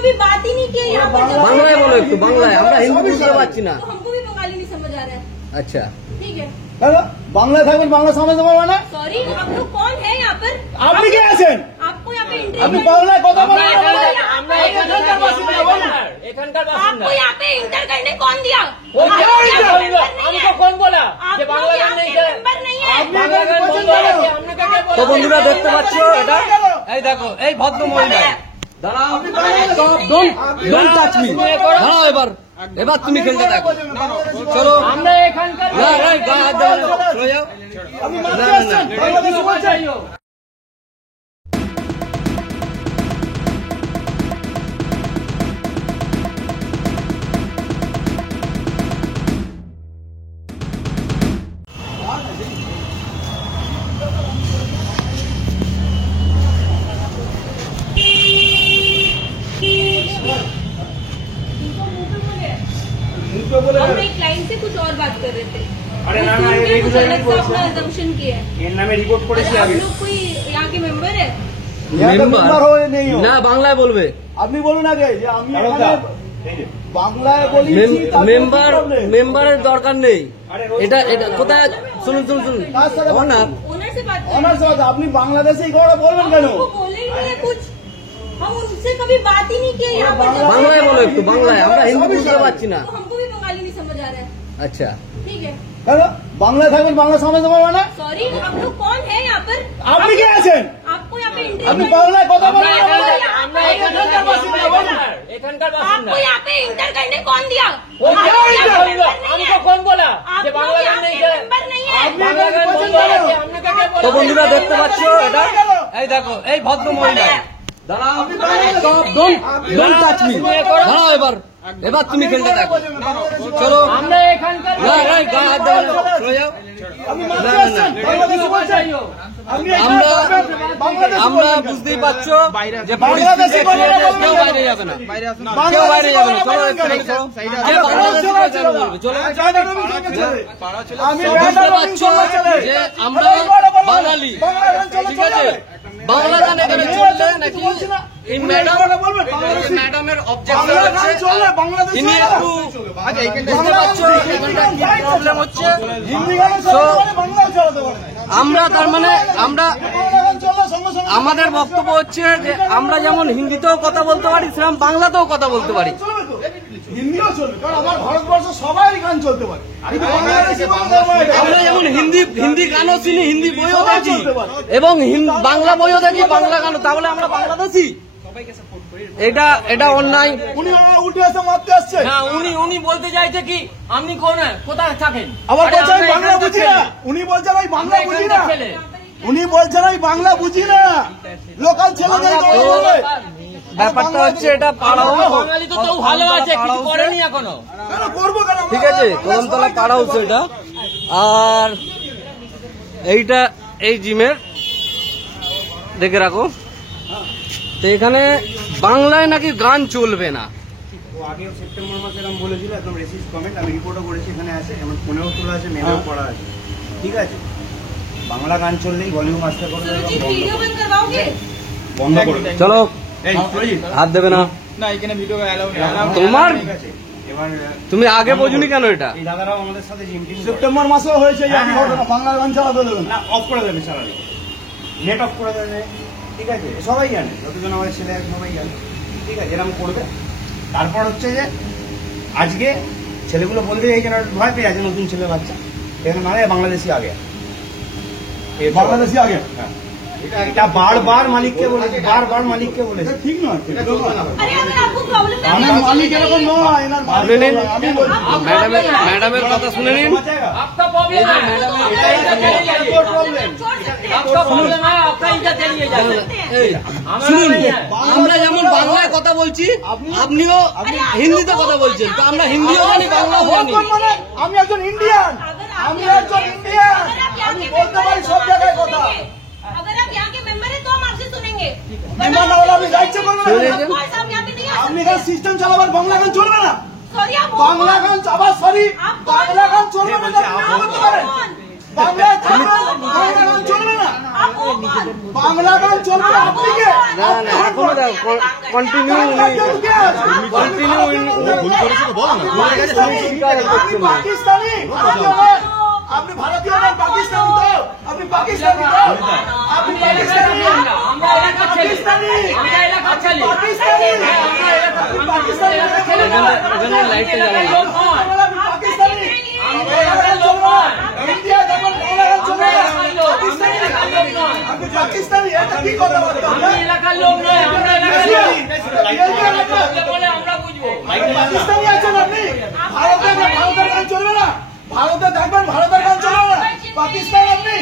कभी बात ही नहीं की यहाँ पर। বাংলায় বলো একটু, বাংলায়, আমরা হিন্দি বুঝতে পারছি না। तो हमको भी बंगाली नहीं समझ आ रहा है। আচ্ছা ठीक है, বাংলা থাকবেন, বাংলা সামনে পারবে না। सॉरी, आप लोग कौन है यहाँ पर? আপনি কে আছেন? आपको यहाँ पे আপনি इंटर বাংলায় কথা বলেন। आपको यहाँ पे इंटर करने कौन दिया? हमको कौन बोला आप लोग यहाँ पे मेंबर नहीं है। তো বন্ধুরা দেখতে পাচ্ছ এটা, এই দেখো এই ভদ্র মহিলা, দাঁড়াও, ডোন্ট টাচ মি, দাঁড়াও, এবার তুমি খেলতে থাকো, চলো। আমরা এখানকার গায়ে হাত দেবে না, চলে যাও। না না না, हम एक लाइन से कुछ और बात कर रहे थे। अरे ना, सुन के ये कुछ रेगुलर अलग नहीं सा अपना assumption किया है। এর নামে রিপোর্ট করেছি आप আগে। लोग कोई यहाँ के मेंबर है? মেম্বার হয়ে নেই। না বাংলায় বলবে। আপনি বলুন আগে যে আমি এখানে বাংলায় বলি। মেম্বারের দরকার নেই, এটা এটা কোথায়, শুনুন শুনুন শুনুন, না ओनर से बात অনার্স কথা, আপনি বাংলাদেশে এই কথা বলবেন কেন? हमको बोले ही नहीं है कुछ, हम उनसे कभी बात ही नहीं की यहाँ पर। বাংলায় বলো একটু, বাংলায়, আমরা হিন্দি বুঝতে পারছি না। तो हमको भी बंगाली नहीं समझ आ रहा है। আচ্ছা ठीक है, বাংলায় থাকবেন, বাংলা সামনে পারবে না। सॉरी, आप लोग कौन है यहाँ पर? আপনি কে আছেন? आपको यहाँ पे আপনি इंटर বাংলায় কথা বলেন। আমরা এখানকার বাসিন্দা। आपको यहाँ पे इंटर करने कौन दिया? हमको कौन बोला आप যে लोग বাংলা গান यहाँ नहीं पे है? मेंबर नहीं है। বাংলা গান বন্ধ আছে, আপনাকে কে তো বলা? বন্ধুরা দেখতে পাচ্ছ এটা, এই দেখো এই ভদ্র মহিলা, দাঁড়াও, ডোন্ট টাচ মি, দাঁড়াও, এবার তুমি খেলতে থাকো, চলো। আমরা এখানকার গায়ে হাত দেবে না, চলে যাও। না না না, আমরা বুঝতেই পারছো যে পরিস্থিতি কেউ বাইরে যাবে না, কেউ বাইরে যাবে না, চলো যে বাংলাদেশি কেন বলবে, চলো। বুঝতে পারছো যে আমরা বাঙালি, ঠিক আছে, বাংলা গান এখানে চললে নাকি এই ম্যাডামের অবজেকশন হচ্ছে, তিনি একটু বুঝতে পারছো এখানটা কি প্রবলেম হচ্ছে। আমরা তার মানে আমরা আমাদের বক্তব্য হচ্ছে যে আমরা যেমন হিন্দিতেও কথা বলতে পারি, সেরকম বাংলাতেও কথা বলতে পারি, হিন্দিও চলবে, কারণ আমার ভারতবর্ষ সবাই গান চলতে পারে। আমরা যেমন হিন্দি গানও চিনি, হিন্দি বইও দেখি, এবং বাংলা বইও দেখি, বাংলা গানও, তাহলে আমরা বাংলাদেশি? এটা অন্যায়। উনি উঠে আসে মারতে আসছে। হ্যাঁ, উনি বলতে চাইছে কি আপনি কোথায় থাকেন, আবার বলছে আমি বাংলা বুঝি না। উনি বলছেন আমি বাংলা বুঝি না। উনি বলছেন আমি বাংলা বুঝি না। লোকাল ছেলে ব্যাপারটা হচ্ছে এটা পাড়াও, বাঙালি তো তাও ভালো আছে, কিছু করেনি এখনো। করবো কেন? ঠিক আছে, কলমতলা পাড়া হচ্ছে এটা। আর এইটা এই জিমের দেখে রাখো, তো এখানে বাংলায় নাকি গান চলবে না। আগে সেপ্টেম্বর মাসে এরকম বলেছিল, একদম রেসিস্ট কমেন্ট, আমি রিপোর্টও করেছি, এখানে আছে, এমন ফোনেও তোলা আছে, মেলেও পড়া আছে। ঠিক আছে, বাংলা গান চললেই ভলিউম আসতে করবে, वीडियो बंद करवाओगे? বন্ধ করবে। চলো, হাত দেবে না। না, এখানে ভিডিও অ্যালাউ নেই। তোমার এবার তুমি আগে বোঝুনি কেন এটা? এই দাদারাও আমাদের সাথে জিম টিম সেপ্টেম্বর মাসেও হয়েছে এই একই ঘটনা, বাংলা গান চালাতে দেবে না। না, অফ করে দেবে, চালাবে, নেট অফ করে দেবে। ঠিক আছে, সবাই জানে, যতজন আমাদের ছেলে সবাই জানে। ঠিক আছে, এরকম করবে। তারপর হচ্ছে যে আজকে ছেলেগুলো বলতে এই যেন ভয় পেয়ে আছে, নতুন ছেলে বাচ্চা এখানে মানে বাংলাদেশি আগে, বাংলাদেশি আগে। হ্যাঁ, এটা বারবার মালিককে বলেছে, বারবার মালিককে বলেছে। ঠিক নয়। अरे अगर आपको प्रॉब्लम है আমার মালিক এরকম নয়, এনার শুনে নিন, আমি বলছি। ম্যাডামের কথা শুনে নিন। आपका प्रॉब्लम है, आपका प्रॉब्लम है, आपका इधर चलिए जाइए। শুনুন, আমরা যেমন বাংলায় কথা বলছি, আপনিও হিন্দিতে কথা বলছেন, তো আমরা হিন্দিও জানি, বাংলাও জানি। মানে আমি একজন ইন্ডিয়ান, আমি একজন ইন্ডিয়ান, আমি বলতে পারি সব জায়গায় কথা। अगर आप यहाँ के मेंबर हैं तो हम आपसे सुनेंगे। মেম্বার না হলে আমি দায়িত্ব করবো না। Otherwise आप यहाँ पे नहीं आ আপনি सकते। এখানে সিস্টেম চালাবার, বাংলা গান চলবে না। सॉरी, आप বাংলা গান আবার সরি, বাংলা গান চলবে না। আপনি না বলতে পারেন। বাংলা গান চলবে না। না? বাংলা গান চলবে না আপনি কে? না না এখনো কন্টিনিউ কন্টিনিউ ভুল করেছে তো বলো না ভুলের কাছে আপনি পাকিস্তানি আপনি ভারতীয় নন পাকিস্তানি তো আপনি পাকিস্তানি তো আপনি পাকিস্তানি আমরা এলাকার ছেলে পাকিস্তানি আমরা এলাকার ছেলে পাকিস্তানি আপনি পাকিস্তানি ছেলে না এখানে লাইটটা জ্বালানো। লোক নয় আপনি পাকিস্তানি আমরা এলাকার লোক নয় ইন্ডিয়া যেমন বাংলা গান চলবে না। আমরা এলাকার লোক নয় আপনি পাকিস্তানি এটা কি কথা বলতে আমি এলাকার লোক নয় আমরা এলাকার লোক বলে আমরা বুঝবো পাকিস্তানি আছেন আপনি ভারতের গান চলবে না ভারতে থাকবেন ভারতের গান চলবে না পাকিস্তান আপনি